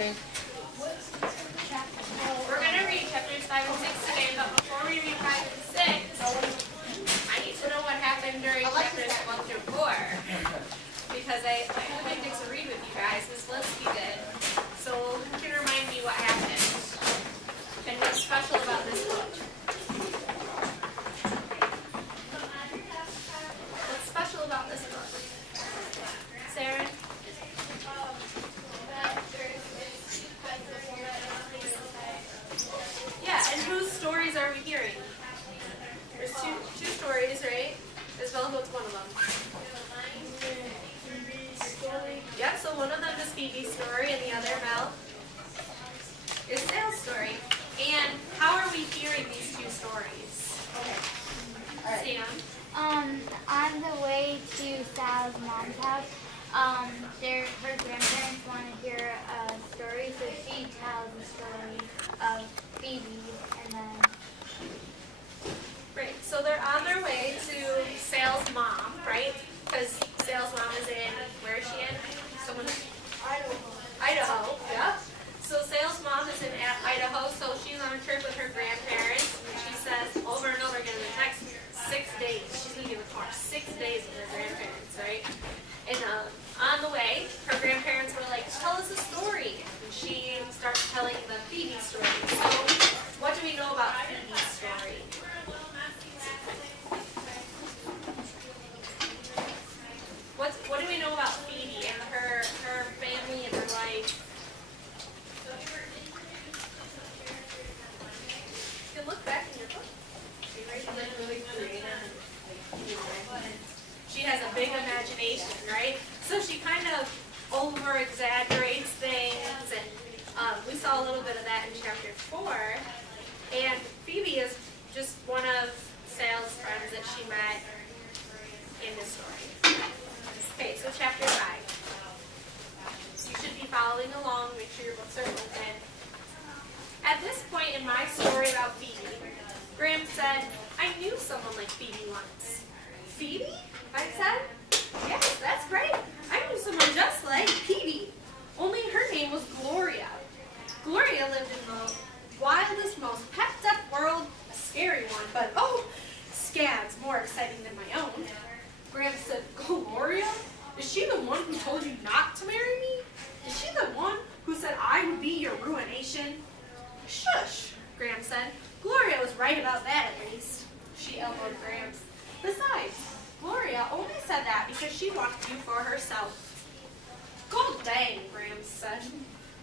We're going to read chapters 5 and 6 today, but before we read 5 and 6, I need to know what happened during chapters 1 through 4. Because I only get to read with you guys, as Linsky did. So who can remind me what happened? And what's special about this book? What's special about this book? Sarah? Yeah, and whose stories are we hearing? There's two stories, right? Isabella, what's one of them? Yep, so one of them is Phoebe's story and the other, Mel, is Sal's story. And how are we hearing these two stories? Okay. Sam? On the way to Sal's mom's house, her grandparents want to hear a story, so she tells the story of Phoebe, and then... Right, so they're on their way to Sal's mom, right? Because Sal's mom is in, where is she in? Idaho, yeah. So Sal's mom is in Idaho, so she's on a trip with her grandparents, and she says over and over again in the text, 6 days. She's going to give a car 6 days with her grandparents, right? And on the way, her grandparents were like, tell us a story. And she starts telling the Phoebe story. So what do we know about Phoebe's story? What do we know about Phoebe and her family and her life? You can look back in your book. She's really creative. She has a big imagination, right? So she kind of over-exaggerates things, and we saw a little bit of that in chapter 4. And Phoebe is just one of Sal's friends that she met in this story. Okay, so chapter 5. You should be following along, make sure your books are open. At this point in my story about Phoebe, Graham said, I knew someone like Phoebe once. Phoebe? I said, yes, that's right. I knew someone just like Phoebe. Only her name was Gloria. Gloria lived in the wildest, most pepped up world, a scary one, but oh, scads more exciting than my own. Graham said, Gloria? Is she the one who told you not to marry me? Is she the one who said I would be your ruination? Shush, Graham said. Gloria was right about that at least. She elbowed Graham. Besides, Gloria only said that because she wanted you for herself. God dang, Graham said,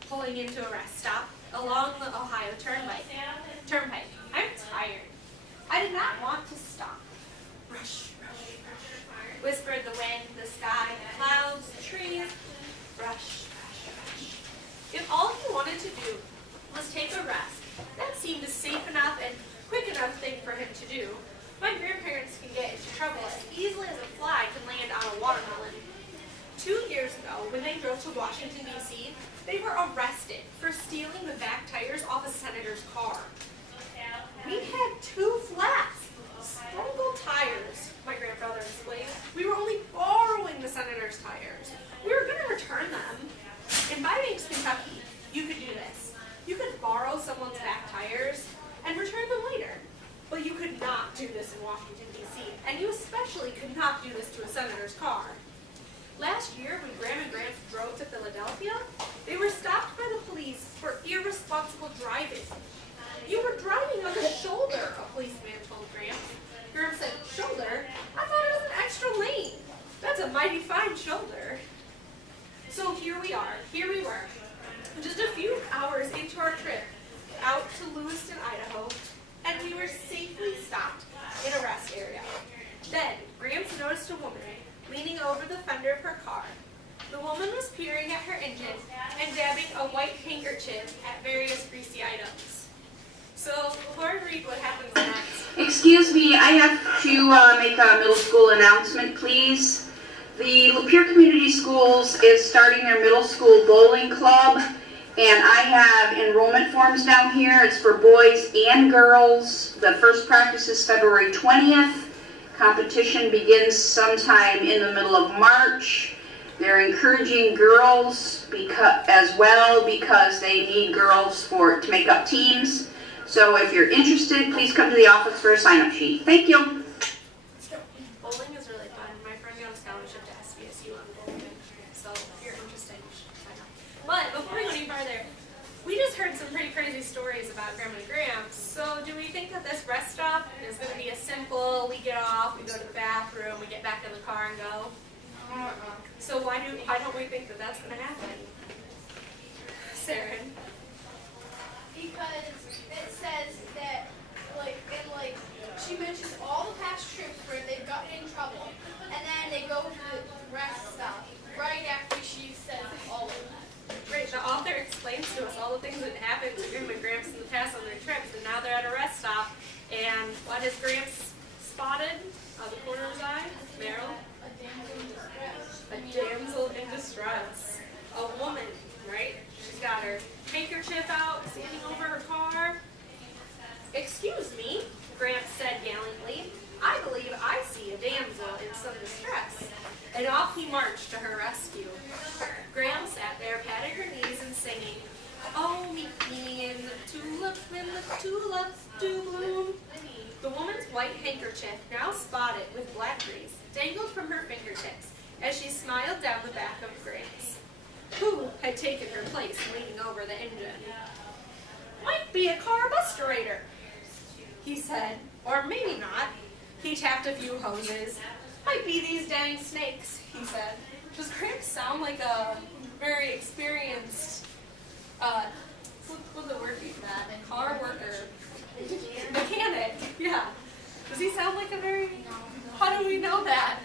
pulling into a rest stop along the Ohio Turnpike. I'm tired. I did not want to stop. Rush, rush, rush, whispered the wind, the sky, the clouds, the trees. Rush, rush, rush. If all he wanted to do was take a rest, that seemed a safe enough and quick enough thing for him to do. My grandparents can get into trouble as easily as a fly can land on a watermelon. 2 years ago, when they drove to Washington, D.C., they were arrested for stealing the back tires off a senator's car. We had 2 flats, sprungled tires, my grandfather explained. We were only borrowing the senator's tires. We were going to return them. In Banks, Kentucky, you could do this. You could borrow someone's back tires and return them later. But you could not do this in Washington, D.C., and you especially could not do this to a senator's car. Last year, when Graham and Gramps drove to Philadelphia, they were stopped by the police for irresponsible driving. You were driving on the shoulder, a policeman told Gramps. Graham said, shoulder? I thought it was an extra lane. That's a mighty fine shoulder. So here we were, just a few hours into our trip out to Lewiston, Idaho, and we were safely stopped in a rest area. Then, Gramps noticed a woman leaning over the fender of her car. The woman was peering at her engine and dabbing a white handkerchief at various greasy items. So, Lord, read what happens next. Excuse me, I have to make a middle school announcement, please. The Lapeer Community Schools is starting their middle school bowling club. And I have enrollment forms down here. It's for boys and girls. The first practice is February 20th. Competition begins sometime in the middle of March. They're encouraging girls as well because they need girls to make up teams. So if you're interested, please come to the office for a sign-up sheet. Thank you. Bowling is really fun. My friend got a scholarship to SVSU on bowling. So if you're interested, you should sign up. But before we go any farther, we just heard some pretty crazy stories about Grandma and Gramps. So do we think that this rest stop is going to be a simple, we get off, we go to the bathroom, we get back in the car and go? So why don't we think that that's going to happen? Saren? Because it says that, she mentions all the past trips where they've gotten in trouble, and then they go to the rest stop right after she says all of that. Right, the author explains to us all the things that happened to Grandma and Gramps in the past on their trips, and now they're at a rest stop. And what has Gramps spotted out of the corner of his eye? Meryl? A damsel in distress. A damsel in distress. A woman, right? She's got her handkerchief out, standing over her car. Excuse me, Gramps said gallantly. I believe I see a damsel in some distress. And off he marched to her rescue. Gramps sat there, patting her knees and singing, "Oh, meet me in the tulips when the tulips do bloom." The woman's white handkerchief, now spotted with black grease, dangled from her fingertips as she smiled down the back of Gramps, who had taken her place leaning over the engine. "Might be a carburetor," he said, "or maybe not." He tapped a few hoses. "Might be these dang snakes," he said. Does Gramps sound like a very experienced, what's the word be for that? Car worker? Mechanic, yeah. Does he sound like a very, how do we know that?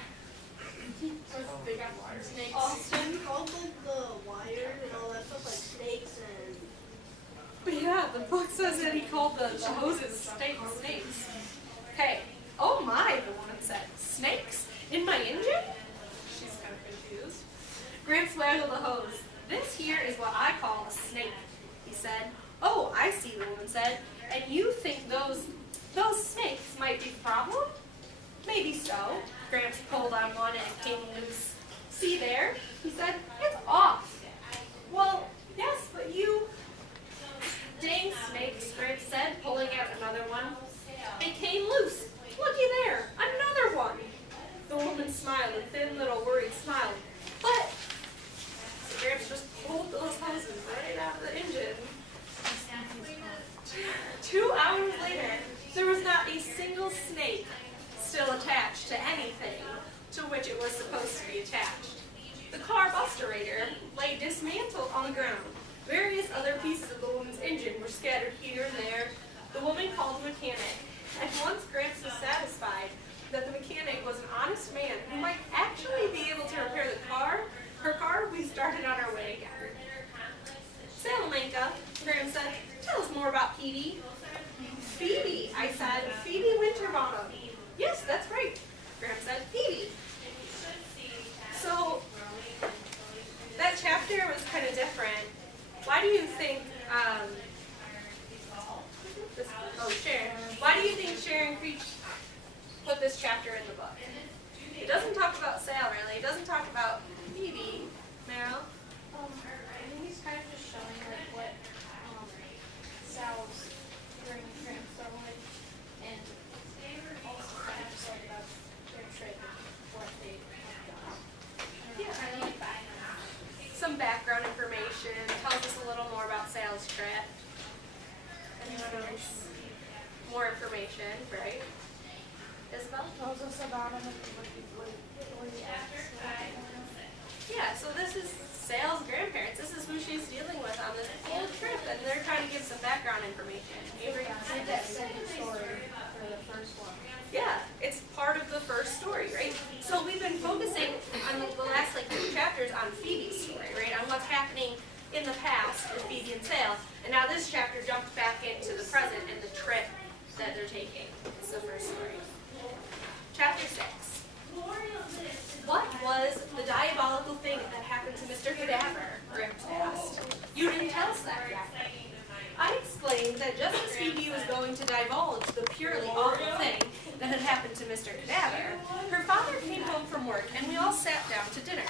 Snakes. Austin? Called the wire and all that stuff, snakes and... But yeah, the book says that he called the hoses snakes. Okay. Oh my, the woman said. Snakes? In my engine? She's kind of confused. Gramps waggled the hose. "This here is what I call a snake," he said. "Oh, I see," the woman said. "And you think those snakes might be a problem?" "Maybe so." Gramps pulled on one and it came loose. "See there," he said. "It's off." "Well, yes, but you..." "Dang snakes," Gramps said, pulling out another one. "It came loose. Looky there, another one." The woman smiled, a thin little worried smile. "But..." So Gramps just pulled those hoses right out of the engine. 2 hours later, there was not a single snake still attached to anything to which it was supposed to be attached. The carburetor lay dismantled on the ground. Various other pieces of the woman's engine were scattered here and there. The woman called the mechanic, and once Gramps was satisfied that the mechanic was an honest man who might actually be able to repair her car, we started on our way again. "Salamanca," Gramps said, "tell us more about Phoebe." "Phoebe," I said. "Phoebe Winterbottom." "Yes, that's right," Gramps said. "Phoebe." So, that chapter was kind of different. Why do you think, Sharon, why do you think Sharon Creech put this chapter in the book? It doesn't talk about Sal, really. It doesn't talk about Phoebe. Meryl? I think he's kind of just showing what Sal's during the trip are like, and also kind of just about their trip and what they have done. Yeah, I like that. Some background information, tells us a little more about Sal's trip. Anyone else? More information, right? Isabel? Tells us about him Yeah, so this is Sal's grandparents. This is who she's dealing with on this whole trip, and they're trying to give some background information. Avery? that second story for the first one. Yeah, it's part of the first story, right? So we've been focusing on the last 2 chapters on Phoebe's story, right? On what's happening in the past with Phoebe and Sal. And now this chapter jumped back into the present and the trip that they're taking. It's the first story. Chapter 6. What was the diabolical thing that happened to Mr. Cadaver? Gramps asked. "You didn't tell us that yet." I explained that just as Phoebe was going to divulge the purely awful thing that had happened to Mr. Cadaver, her father came home from work and we all sat down to dinner.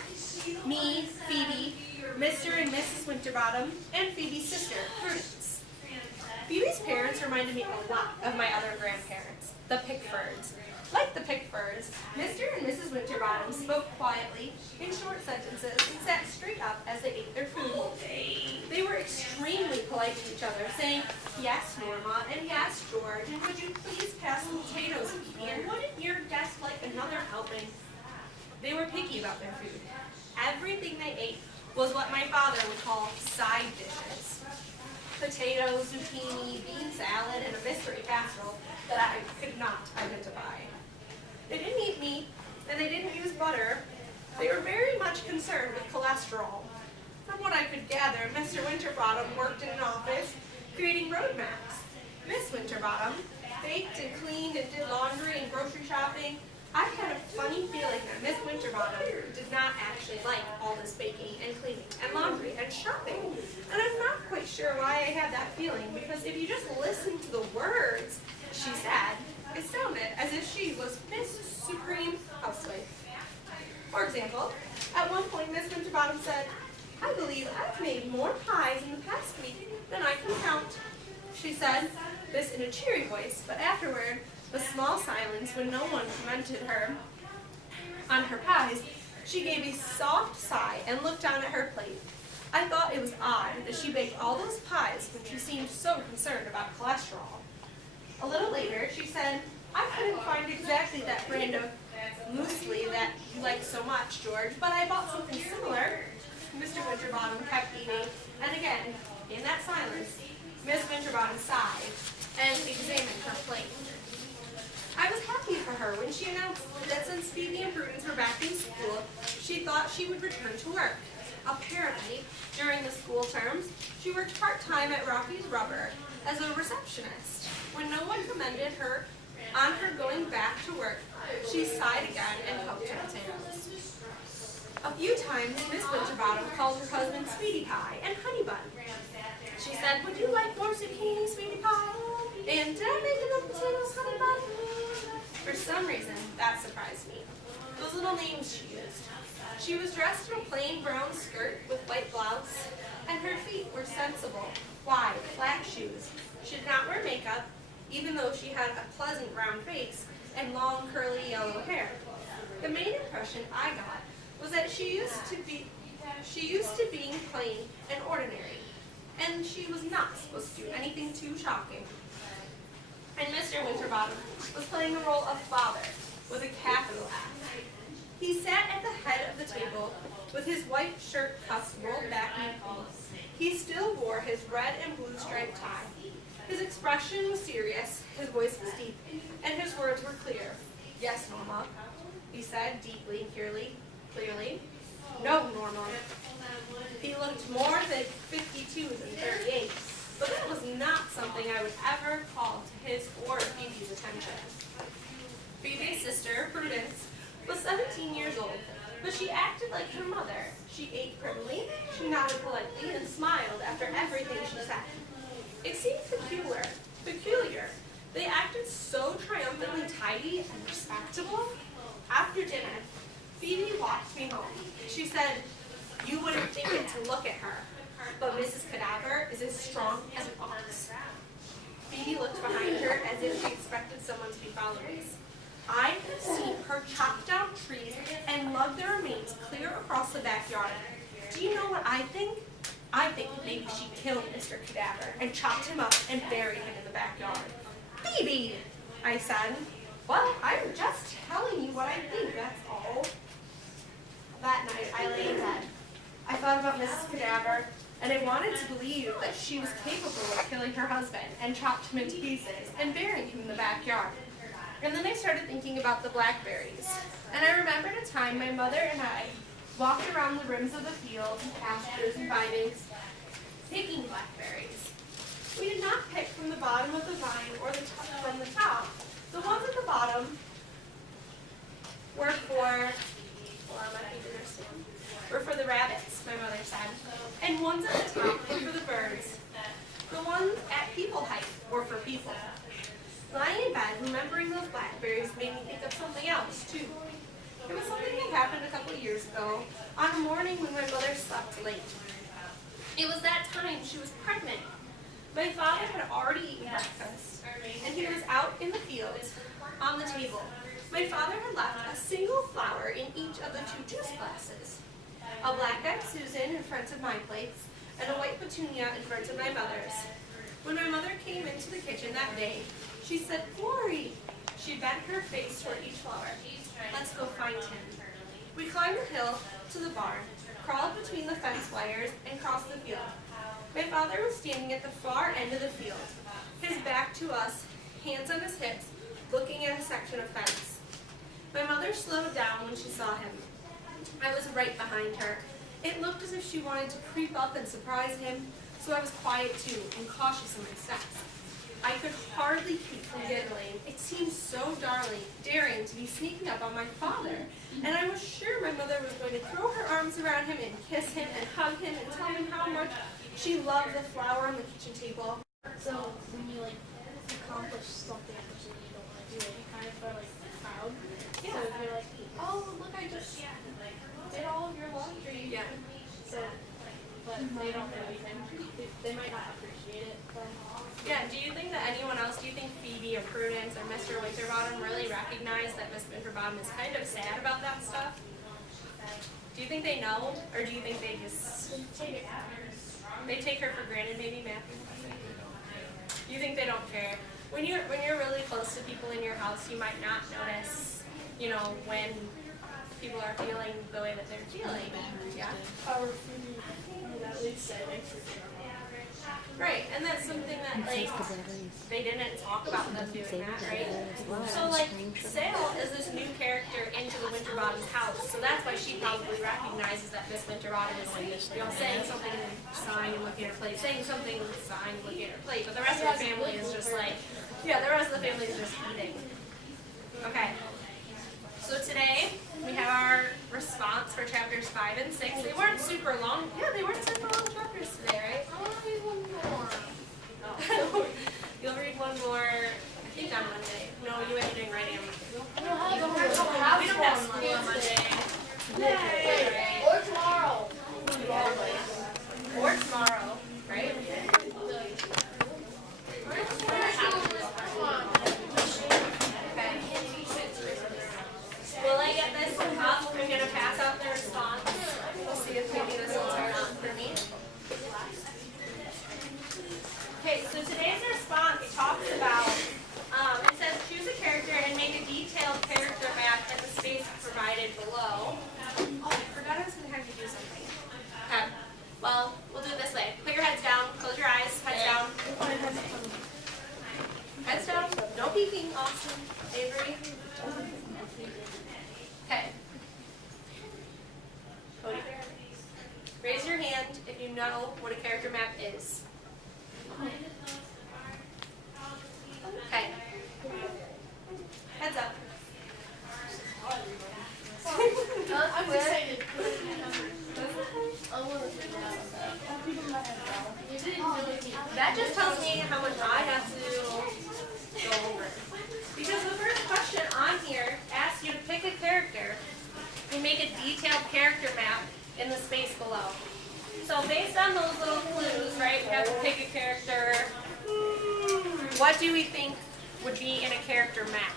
me, Phoebe, Mr. and Mrs. Winterbottom, and Phoebe's sister, Prudence. Phoebe's parents reminded me a lot of my other grandparents, the Pickfords. Like the Pickfords, Mr. and Mrs. Winterbottom spoke quietly, in short sentences, and sat straight up as they ate their food. They were extremely polite to each other, saying, "Yes, Norma," and "Yes, George," and "Would you please pass the potatoes, Phoebe?" and "Wouldn't your guest like another helping?" They were picky about their food. Everything they ate was what my father would call side dishes. Potatoes, zucchini, bean salad, and a mystery casserole that I could not identify. They didn't eat meat, and they didn't use butter. They were very much concerned with cholesterol. From what I could gather, Mr. Winterbottom worked in an office creating road maps. Miss Winterbottom baked and cleaned and did laundry and grocery shopping. I had a funny feeling that Miss Winterbottom did not actually like all this baking and cleaning and laundry and shopping. And I'm not quite sure why I had that feeling, because if you just listen to the words she said, it sounded as if she was Miss Supreme Housewife. For example, at one point Miss Winterbottom said, "I believe I've made more pies in the past week than I can count." She said this in a cheery voice, but afterward, a small silence when no one commented her on her pies, she gave a soft sigh and looked down at her plate. I thought it was odd that she baked all those pies when she seemed so concerned about cholesterol. A little later, she said, "I couldn't find exactly that brand of muesli that you like so much, George, but I bought something similar." Mr. Winterbottom kept eating, and again, in that silence, Miss Winterbottom sighed and examined her plate. I was happy for her when she announced that since Phoebe and Prudence were back in school, she thought she would return to work. Apparently, during the school terms, she worked part-time at Rocky's Rubber as a receptionist. When no one commended her on her going back to work, she sighed again and poked her potatoes. A few times, Miss Winterbottom called her husband Sweetie Pie and Honey Bun. She said, "Would you like more zucchini, Sweetie Pie? And did I make enough potatoes, Honey Bun?" For some reason, that surprised me. Those little names she used. She was dressed in a plain brown skirt with white blouse, and her feet were sensible, wide, flat shoes. She did not wear makeup, even though she had a pleasant brown face and long, curly yellow hair. The main impression I got was that she used to being plain and ordinary, and she was not supposed to do anything too shocking. And Mr. Winterbottom was playing the role of father with a capital F. He sat at the head of the table with his white shirt cuffs rolled back neatly. He still wore his red and blue striped tie. His expression was serious, his voice was deep, and his words were clear. "Yes, Norma," he said deeply and clearly. "No, Norma." He looked more like 52 than 38, but that was not something I would ever call to his or Phoebe's attention. Phoebe's sister, Prudence, was 17 years old, but she acted like her mother. She ate prettily, she nodded politely, and smiled after everything she said. It seemed peculiar. They acted so triumphantly tidy and respectable. After dinner, Phoebe walked me home. She said, "You wouldn't think it to look at her, but Mrs. Cadaver is as strong as an ox." Phoebe looked behind her as if she expected someone to be following us. I have seen her chop down trees and lug their remains clear across the backyard. Do you know what I think? I think maybe she killed Mr. Cadaver and chopped him up and buried him in the backyard. "Phoebe," I said. "Well, I'm just telling you what I think, that's all." That night, I lay in bed. I thought about Mrs. Cadaver, and I wanted to believe that she was capable of killing her husband and chopped him into pieces and burying him in the backyard. And then I started thinking about the blackberries. And I remembered a time my mother and I walked around the rims of the fields and pastures and vinings, picking blackberries. We did not pick from the bottom of the vine or from the top. The ones at the bottom were for the rabbits, my mother said, and ones at the top were for the birds. The ones at people height were for people. Lying in bed, remembering those blackberries made me think of something else, too. It was something that happened a couple of years ago on a morning when my mother slept late. It was that time she was pregnant. My father had already eaten breakfast, and he was out in the fields on the table. My father had left a single flower in each of the 2 juice glasses. A black-eyed Susan in front of my plates, and a white petunia in front of my mother's. When my mother came into the kitchen that day, she said, "Lori." She bent her face toward each flower. "Let's go find him." We climbed the hill to the barn, crawled between the fence wires, and crossed the field. My father was standing at the far end of the field, his back to us, hands on his hips, looking at a section of fence. My mother slowed down when she saw him. I was right behind her. It looked as if she wanted to creep up and surprise him, so I was quiet too and cautious in my steps. I could hardly keep from giggling. It seemed so daring to be sneaking up on my father, and I was sure my mother was going to throw her arms around him and kiss him and hug him and tell him how much she loved the flower on the kitchen table. So when you like accomplish something that you don't want to do, you kind of feel like proud. Yeah. So you're like, oh look, I just did all of your laundry. Yeah. So, but they don't really, they might not appreciate it. But Yeah, do you think that anyone else, do you think Phoebe or Prudence or Mr. Winterbottom really recognize that Miss Winterbottom is kind of sad about that stuff? Do you think they know, or do you think they just they take her for granted, maybe, Matthew? You think they don't care? When you're really close to people in your house, you might not notice, when people are feeling the way that they're feeling. Yeah. our food would at least say thanks for doing that. Right, and that's something that, they didn't talk about them doing that, right? So, Sale is this new character into the Winterbottom's house, so that's why she probably recognizes that Miss Winterbottom is, saying something and sighing and looking at her plate, saying something and sighing and looking at her plate, but the rest of the family is just the rest of the family is just eating. Okay, so today we have our response for chapters 5 and 6. They weren't super long. Yeah, they weren't super long chapters today, right? I want to read one more. You'll read one more, I think on Monday. No, you have doing writing on Monday. We don't have We don't have school on Monday. Yay. Or tomorrow. Or tomorrow, right? Okay. Will I get this up? I'm gonna pass out the response. We'll see if maybe this will turn on for me. Okay, so today's response talks about, it says choose a character and make a detailed character map in the space provided below. Oh, I forgot I was going to have you do something. Okay, well, we'll do it this way. Put your heads down, close your eyes, heads down. Heads down, no peeking, Austin, Avery. Okay. Cody, raise your hand if you know what a character map is. Okay. Heads up. I'm excited. That just tells me how much I have to go over. Because the first question on here asks you to pick a character and make a detailed character map in the space below. So based on those little clues, right, we have to pick a character. What do we think would be in a character map?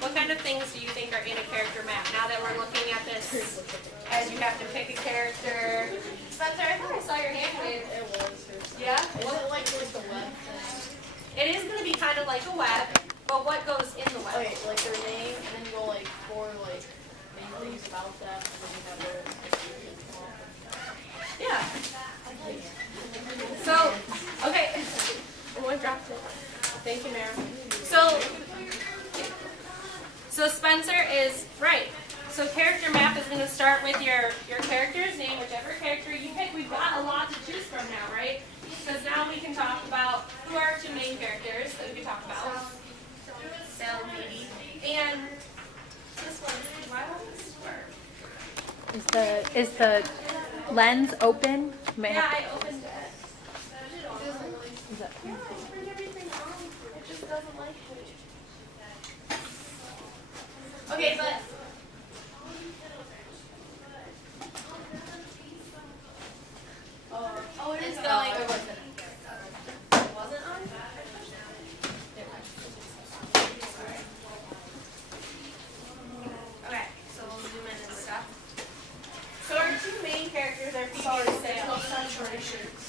What kind of things do you think are in a character map? Now that we're looking at this, as you have to pick a character. Spencer, I thought I saw your hand wave. It was. Yeah? Is it like the web thing? It is going to be kind of like a web, but what goes in the web? Okay, like their name, and then go like for like main things about them, and then you have their experience. Yeah. So, okay. Oh, I dropped it. Thank you, Mara. So Spencer is right. So character map is going to start with your character's name, whichever character you pick. We've got a lot to choose from now, right? Because now we can talk about who are our two main characters that we can talk about. Sal and Phoebe. And this one, why won't this work? Is the lens open? Yeah, I opened it. Is that- Yeah, I turned everything on. It just doesn't like it. Okay, but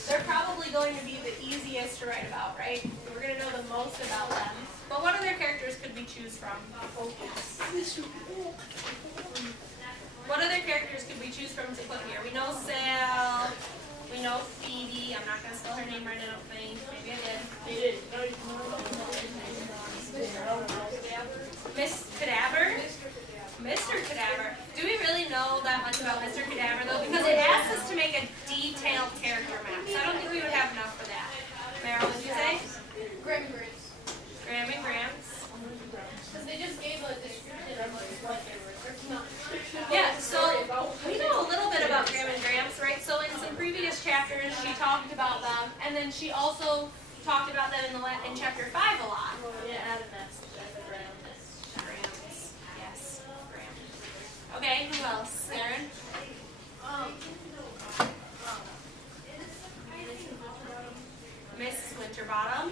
they're probably going to be the easiest to write about, right? We're going to know the most about them. But what other characters could we choose from? What other characters could we choose from to put here? We know Sal. We know Phoebe. I'm not going to spell her name right, I don't think. Maybe I did. Miss Cadaver? Mr. Cadaver. Do we really know that much about Mr. Cadaver, though? Because it asks us to make a detailed character map. So I don't think we would have enough for that. Meryl, what did you say? Graham and Grams. Graham and Gramps. Because they just gave a description of like what they were. There's not Yeah, so we know a little bit about Graham and Gramps, right? So in some previous chapters, she talked about them, and then she also talked about them in chapter 5 a lot. Gramps. Yes, Gramps. Okay, who else? Aaron? Miss Winterbottom.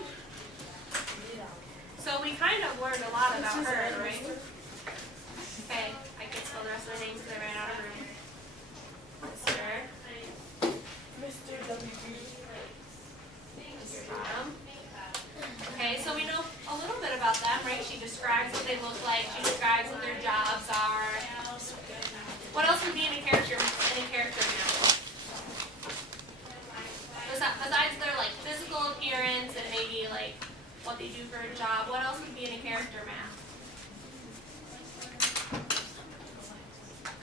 So we kind of learned a lot about her, right? Okay, I can spell the rest of the names because I ran out of room. Mr. Bottom. Okay, so we know a little bit about them, right? She describes what they look like. She describes what their jobs are. What else would be in a character map? Besides their like physical appearance and maybe like what they do for a job, what else would be in a character map?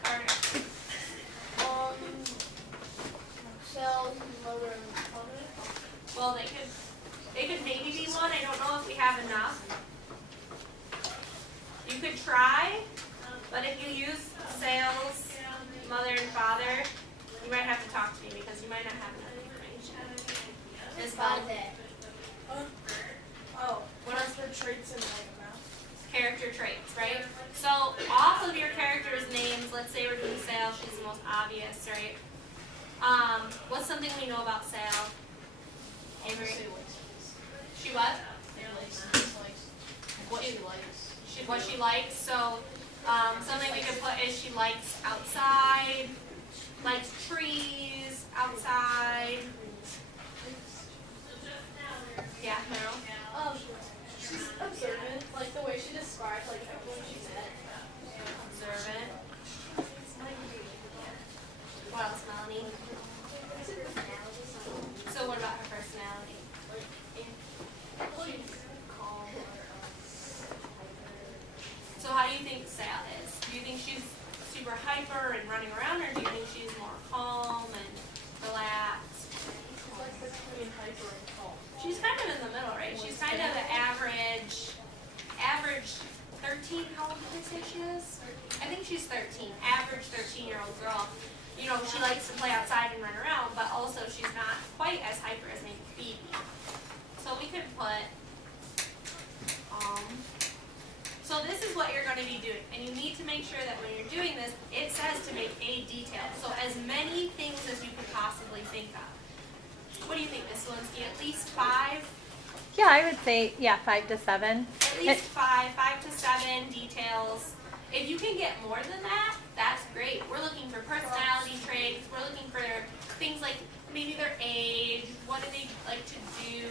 Carter. Cell, mother, and father. Well, they could maybe be one. I don't know if we have enough. You could try, but if you use Sale's mother and father, you might have to talk to me because you might not have enough information. Isabel? Oh, what else were traits in like a map? Character traits, right? So off of your character's names, let's say we're doing Sale, she's the most obvious, right? What's something we know about Sale? Avery? She what? What she likes. So something we could put is she likes outside, likes trees, outside. Yeah, Meryl? She's observant, like the way she described like everyone she met. Observant. What else, Melanie? So what about her personality? So how do you think Sal is? Do you think she's super hyper and running around, or do you think she's more calm and relaxed? She's like between hyper and calm. She's kind of in the middle, right? She's kind of an average 13, how old did they say she is? I think she's 13, average 13-year-old girl. You know, she likes to play outside and run around, but also she's not quite as hyper as maybe Phoebe. So we could put, so this is what you're going to be doing. And you need to make sure that when you're doing this, it says to make a detail. So as many things as you could possibly think of. What do you think, Miss Lewinsky? At least 5? Yeah, I would say, 5 to 7. At least 5 to 7 details. If you can get more than that, that's great. We're looking for personality traits. We're looking for things like maybe their age. What do they like to do?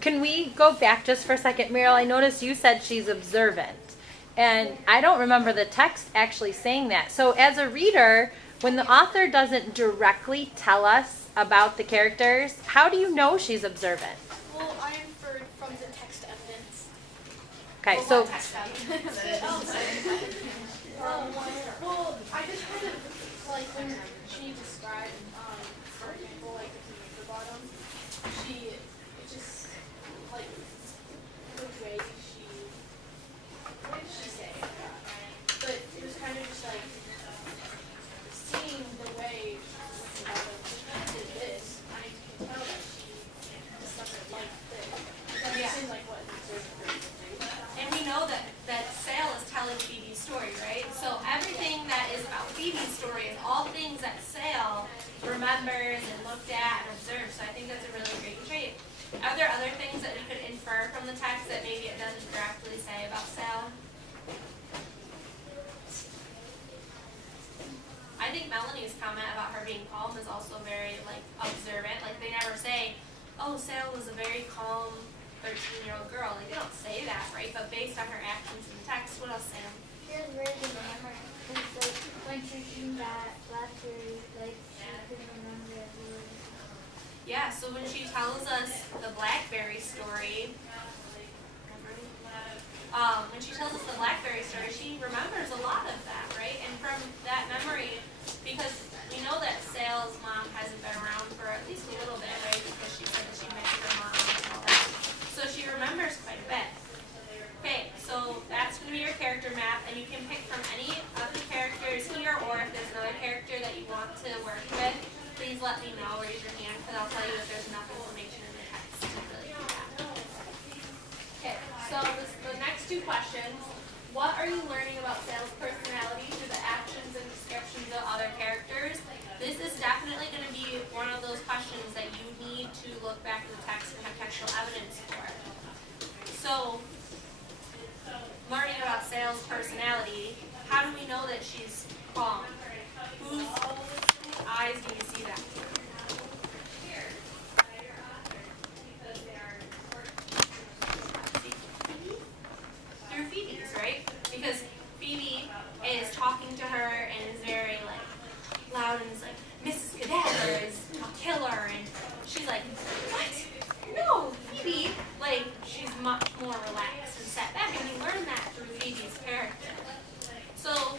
Can we go back just for a second? Meryl, I noticed you said she's observant. And I don't remember the text actually saying that. So as a reader, when the author doesn't directly tell us about the characters, how do you know she's observant? Well, I inferred from the text evidence. Okay, Well, so what text evidence? Well, I just kind of like when she described, for example, like the bottom, it just like the way what did she say? But it was kind of just like seeing the way she did this, I can tell that she doesn't like this. That Yeah. seems like what And we know that Sale is telling Phoebe's story, right? So everything that is about Phoebe's story is all things that Sale remembers and looked at and observed. So I think that's a really great trait. Are there other things that we could infer from the text that maybe it doesn't directly say about Sale? I think think Melanie's comment about her being calm is also very like observant. Like they never say, "Oh, Sale was a very calm 13-year-old girl." Like they don't say that, right? But based on her actions in the text, what else, Sam? She has very good memory. Because like when she's eating that blackberry, like she can remember everything. Yeah, so when she tells us the blackberry story, she remembers a lot of that, right? And from that memory, because we know that Sale's mom hasn't been around for at least a little bit, right? Because she said that she missed her mom and all that. So she remembers quite a bit. Okay, so that's going to be your character map, and you can pick from any of the characters here, or if there's another character that you want to work with, please let me know, raise your hand, because I'll tell you if there's enough information in the text to really do that. Okay, so the next two questions. What are you learning about Sale's personality through the actions and descriptions of other characters? This is definitely going to be one of those questions that you need to look back at the text and have textual evidence for. So, learning about Sale's personality, how do we know that she's calm? Whose eyes do you see that through? Through Phoebe's, right? Because Phoebe is talking to her and is very like loud and is like, "Mrs. Cadaver is a killer," and she's like, "What? No, Phoebe." Like she's much more relaxed and set back, and you learn that through Phoebe's character. So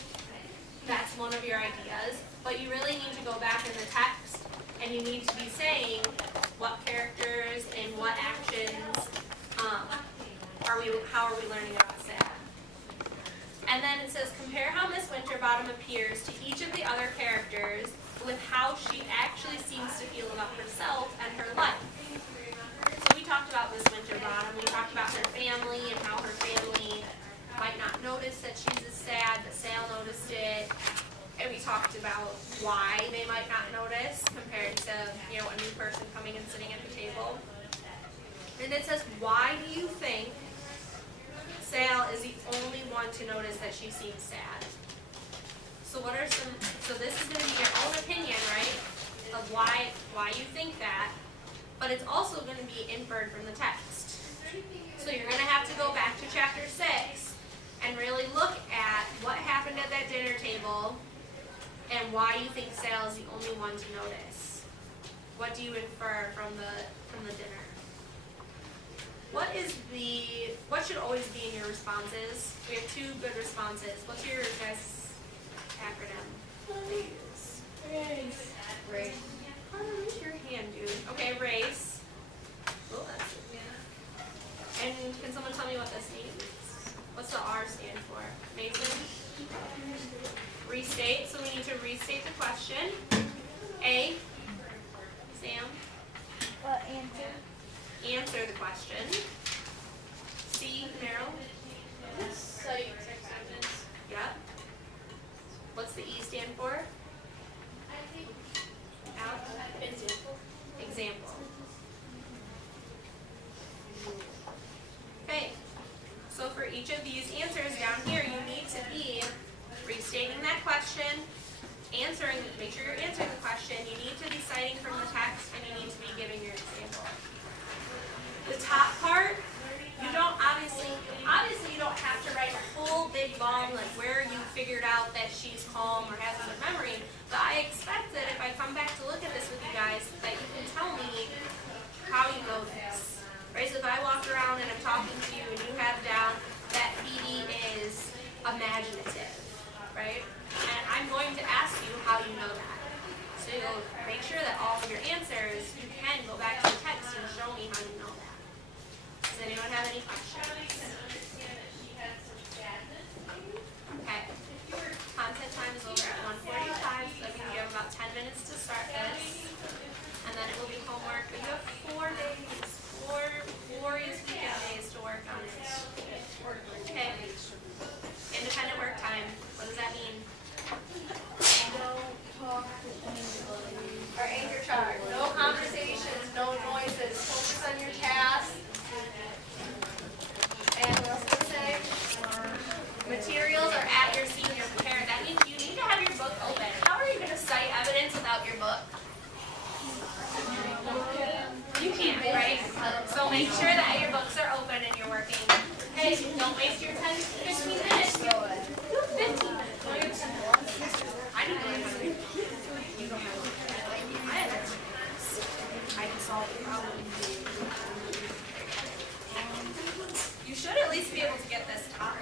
that's one of your ideas, but you really need to go back in the text and you need to be saying what characters and what actions how are we learning about Sale. And then it says, compare how Miss Winterbottom appears to each of the other characters with how she actually seems to feel about herself and her life. So we talked about Miss Winterbottom, we talked about her family and how her family might not notice that she's as sad, but Sale noticed it. And we talked about why they might not notice compared to, a new person coming and sitting at the table. And it says, why do you think Sale is the only one to notice that she seems sad? So so this is going to be your own opinion, right, of why you think that, but it's also going to be inferred from the text. So you're going to have to go back to chapter 6 and really look at what happened at that dinner table and why you think Sale is the only one to notice. What do you infer from the dinner? What should always be in your responses? We have two good responses. What's your guys' acronym to use? Race. Oh, raise your hand, dude. Okay, race. Oh, that's it. And can someone tell me what this means? What's the R stand for? Mason? Restate. So we need to restate the question. A. Sam? Answer. Answer the question. C. Meryl? Cite examples. Yep. What's the E stand for? Out? Example. Okay. So for each of these answers down here, you need to be restating that question, make sure you're answering the question, you need to be citing from the text, and you need to be giving your example. The top part, you don't obviously you don't have to write a whole big long like where you figured out that she's calm or has a good memory, but I expect that if I come back to look at this with you guys, that you can tell me how you know this. Right? So if I walk around and I'm talking to you and you have down that Phoebe is imaginative, right? And I'm going to ask you how you know that. So you'll make sure that all of your answers, you can go back to the text and show me how you know that. Does anyone have any questions? Okay. Content time is over at 1:45, so I'm going to give about 10 minutes to start this. And then it will be homework. But you have 4 days, 4 glorious weekend days to work on it. Okay. Independent work time. What does that mean? Don't talk to anybody. Our anchor chart. No conversations, no noises. Focus on your task. And what else did I say? Materials are at your senior parent. That means you need to have your book open. How are you going to make sure that your books are open and you're working. Hey, don't waste your 10, 15 minutes. 15. I didn't know you don't have I can solve the problem. You should at least be able to get this top.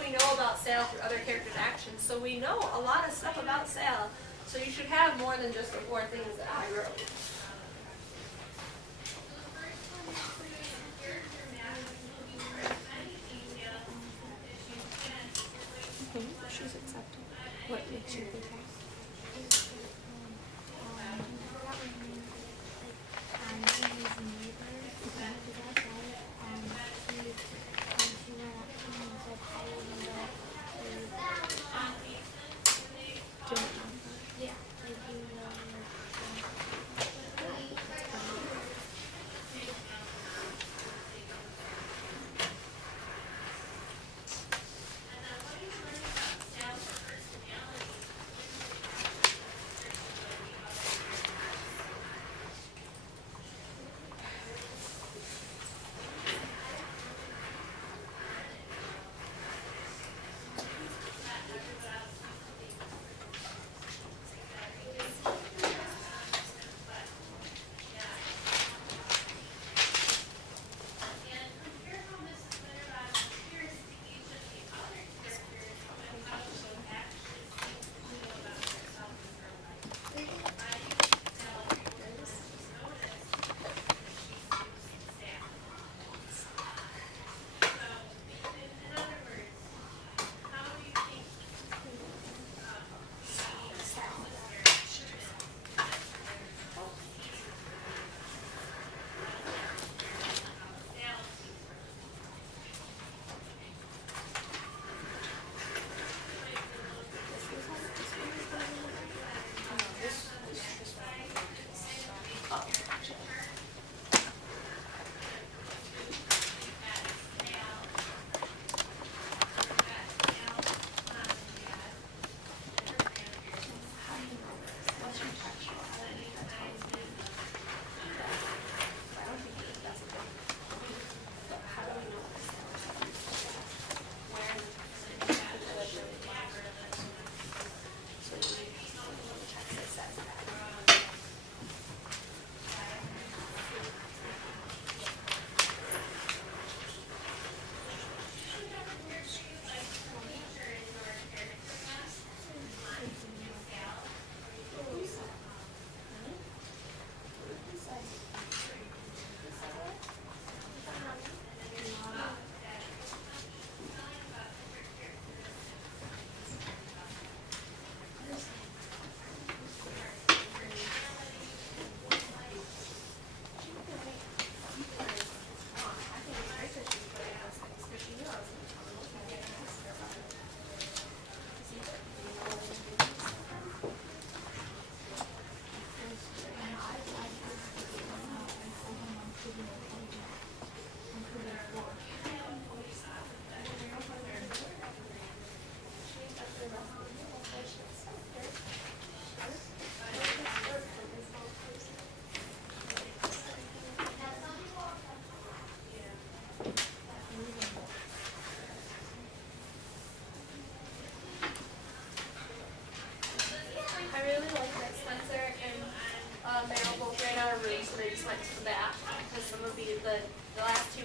We know about Sale through other characters' actions, so we know a lot of stuff about Sale. So you should have more than just the 4 things that I wrote. She's accepted. What makes you think that?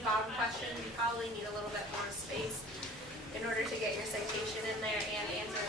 bomb question, you probably need a little bit more space in order to get your citation in there and answer